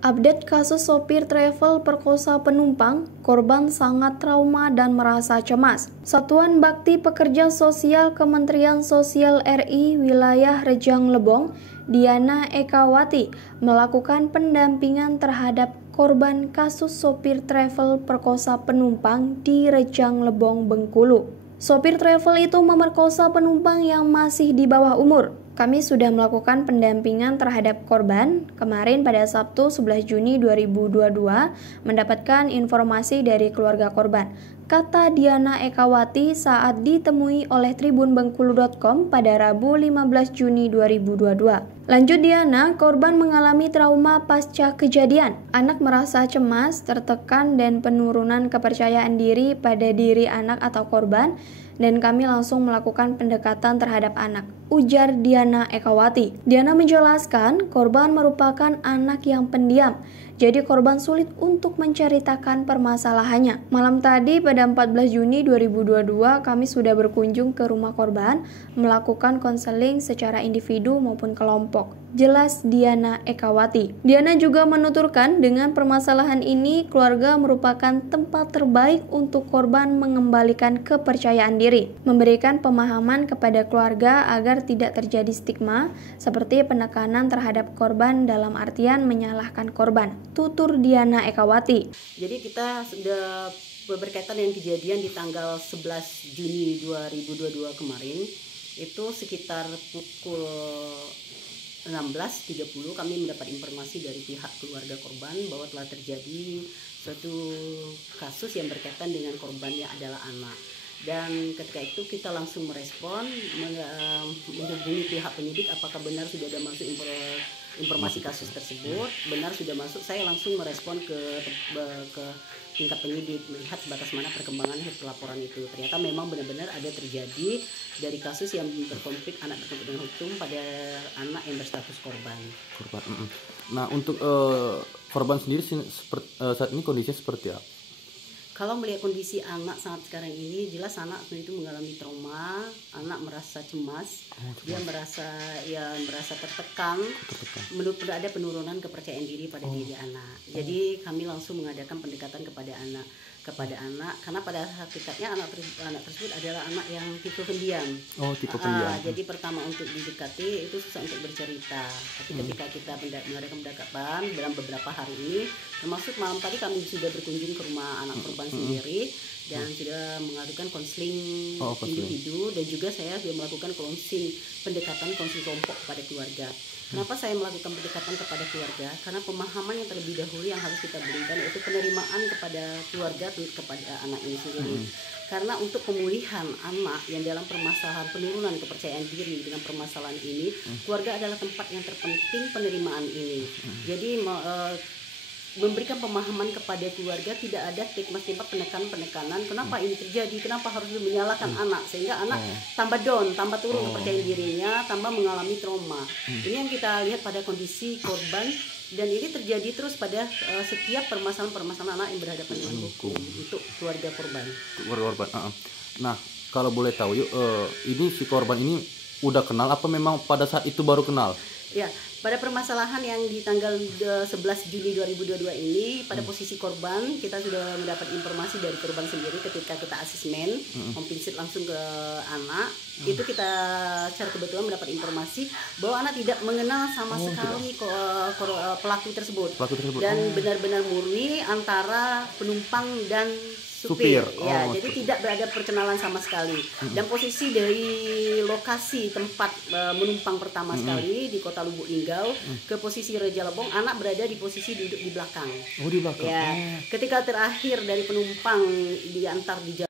Update kasus sopir travel perkosa penumpang, korban sangat trauma dan merasa cemas. Satuan Bakti Pekerja Sosial Kementerian Sosial RI Wilayah Rejang Lebong, Diana Ekawati, melakukan pendampingan terhadap korban kasus sopir travel perkosa penumpang di Rejang Lebong, Bengkulu. Sopir travel itu memerkosa penumpang yang masih di bawah umur. Kami sudah melakukan pendampingan terhadap korban. Kemarin pada Sabtu 11 Juni 2022 mendapatkan informasi dari keluarga korban, kata Diana Ekawati saat ditemui oleh tribunbengkulu.com pada Rabu 15 Juni 2022. Lanjut Diana, korban mengalami trauma pasca kejadian. Anak merasa cemas, tertekan, dan penurunan kepercayaan diri pada diri anak atau korban, dan kami langsung melakukan pendekatan terhadap anak, ujar Diana Ekawati. Diana menjelaskan, korban merupakan anak yang pendiam, jadi korban sulit untuk menceritakan permasalahannya. Malam tadi pada 14 Juni 2022, kami sudah berkunjung ke rumah korban, melakukan konseling secara individu maupun kelompok, jelas Diana Ekawati. Diana juga menuturkan, dengan permasalahan ini, keluarga merupakan tempat terbaik untuk korban mengembalikan kepercayaan diri, memberikan pemahaman kepada keluarga agar tidak terjadi stigma seperti penekanan terhadap korban dalam artian menyalahkan korban, tutur Diana Ekawati. Jadi kita sudah berkaitan dengan kejadian di tanggal 11 Juni 2022 kemarin, itu sekitar pukul 16.30 kami mendapat informasi dari pihak keluarga korban bahwa telah terjadi suatu kasus yang berkaitan dengan korbannya adalah anak. Dan ketika itu kita langsung merespon, menghubungi pihak penyidik apakah benar sudah ada masuk informasi kasus tersebut. Benar sudah masuk, saya langsung merespon ke tingkat penyidik, melihat sebatas mana perkembangan laporan itu. Ternyata memang benar-benar ada terjadi dari kasus yang berkonflik anak berkonflik dengan hukum pada anak yang berstatus korban. Nah, untuk korban sendiri saat ini kondisinya seperti apa? Kalau melihat kondisi anak saat sekarang ini, jelas anak itu mengalami trauma, anak merasa cemas, dia merasa tertekan. Ada penurunan kepercayaan diri pada diri anak. Jadi kami langsung mengadakan pendekatan kepada anak, karena pada hakikatnya anak tersebut adalah anak yang tipe pendiam. Jadi pertama untuk didekati itu susah untuk bercerita. Tapi ketika kita mengadakan pendekatan dalam beberapa hari ini, termasuk malam tadi kami sudah berkunjung ke rumah anak korban sendiri dan sudah mengadukan konseling individu, dan juga saya sudah melakukan pendekatan konseling kelompok kepada keluarga. Kenapa saya melakukan pendekatan kepada keluarga? Karena pemahaman yang terlebih dahulu yang harus kita berikan yaitu penerimaan kepada keluarga, kepada anak ini sendiri. Karena untuk pemulihan anak yang dalam permasalahan penurunan kepercayaan diri dengan permasalahan ini, keluarga adalah tempat yang terpenting penerimaan ini. Jadi memberikan pemahaman kepada keluarga, tidak ada stigma penekanan kenapa ini terjadi, kenapa harus menyalahkan anak, sehingga anak tambah down, tambah turun kepercayaan dirinya, tambah mengalami trauma. Ini yang kita lihat pada kondisi korban, dan ini terjadi terus pada setiap permasalahan anak yang berhadapan dengan hukum untuk keluarga korban. Nah, kalau boleh tahu yuk, ini si korban ini udah kenal apa memang pada saat itu baru kenal? Ya, pada permasalahan yang di tanggal 11 Juni 2022 ini, pada posisi korban, kita sudah mendapat informasi dari korban sendiri ketika kita asesmen, mempinsip langsung ke anak. Itu kita secara kebetulan mendapat informasi bahwa anak tidak mengenal sama sekali pelaku tersebut. Dan benar-benar murni antara penumpang dan supir. Jadi tidak ada perkenalan sama sekali. Dan posisi dari lokasi tempat menumpang pertama sekali di Kota Lubuk Linggau ke posisi Rejang Lebong, anak berada di posisi duduk di belakang. Di belakang. Ketika terakhir dari penumpang diantar di